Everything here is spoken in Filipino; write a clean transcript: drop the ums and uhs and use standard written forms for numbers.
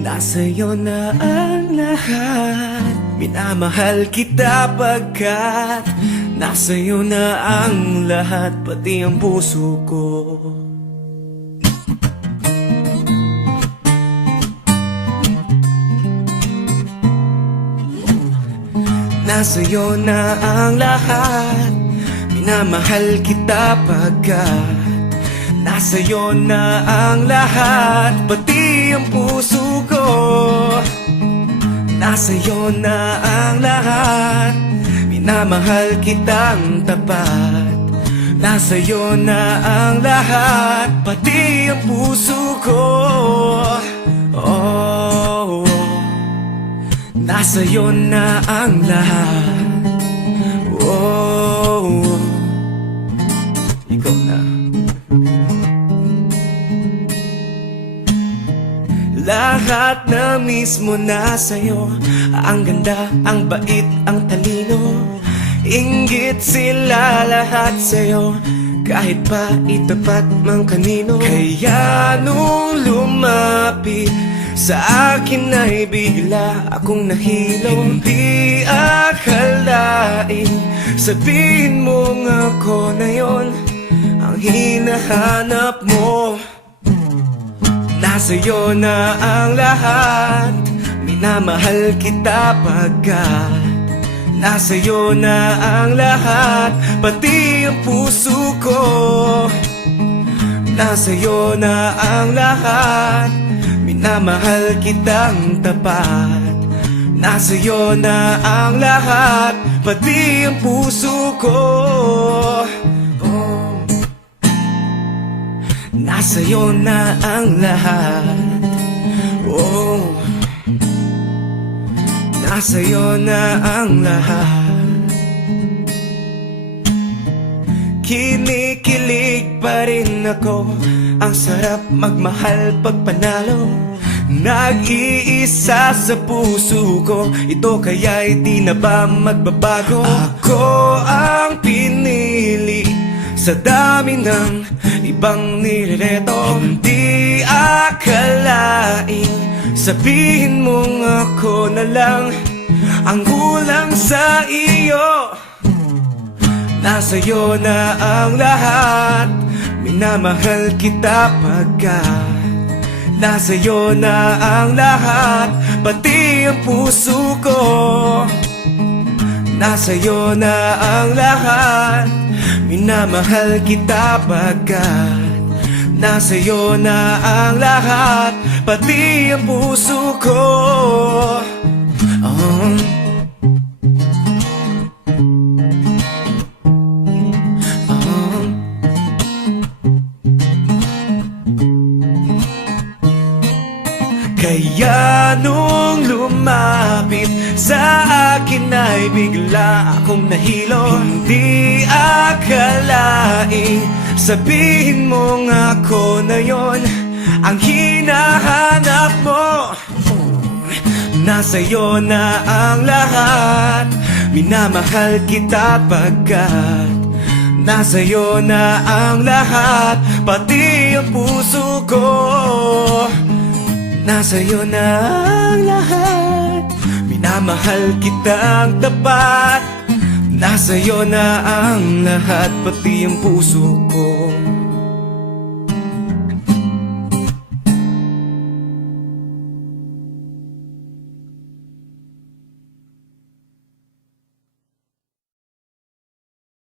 Nasa'yo na ang lahat. Minamahal kita pagkat nasa'yo na ang lahat, pati ang puso ko. Nasa'yo na ang lahat. Minamahal kita pagkat nasa'yo na ang lahat, pati ang puso ko. Nasa'yo na ang lahat. Minamahal kitang tapat. Nasa'yo na ang lahat, pati ang puso ko. Oh, nasa'yo na ang lahat. Oh, ikaw na. Lahat na mismo na sa'yo. Ang ganda, ang bait, ang talino. Inggit sila lahat sa'yo, kahit pa itapat mang kanino. Kaya nung lumapit sa akin ay bigla akong nahilo. Hindi akalain sabihin mong ako na yon ang hinahanap mo. Nasa'yo na ang lahat. Minamahal kita pagkat nasa'yo na ang lahat, pati ang puso ko. Nasa'yo na ang lahat. Minamahal kitang tapat. Nasa'yo na ang lahat, pati ang puso ko. Oh, nasa'yo na ang lahat. Oh, nasa'yo na ang lahat. Kinikilig pa rin ako. Ang sarap magmahal pag panalo. Nag-iisa sa puso ko. Ito kaya'y di na ba magbabago? Ako ang pinili sa dami ng ibang nirereto. Hindi akalain sabihin mong ako na lang ang kulang sa iyo. Nasa'yo na ang lahat. Minamahal kita pagkat nasa'yo na ang lahat, pati ang puso ko. Nasa'yo na ang lahat. Minamahal kita pagkat nasa'yo na ang lahat, pati ang puso ko. Oh, kaya nung lumapit sa akin ay bigla akong nahilo. Hindi akalain sabihin mong ako na yon ang hinahanap mo. Nasa'yo na ang lahat. Minamahal kita pagkat nasa'yo na ang lahat, pati ang puso ko. Nasa'yo na ang lahat. Minamahal kitang tapat. Nasa'yo na ang lahat, pati ang puso ko.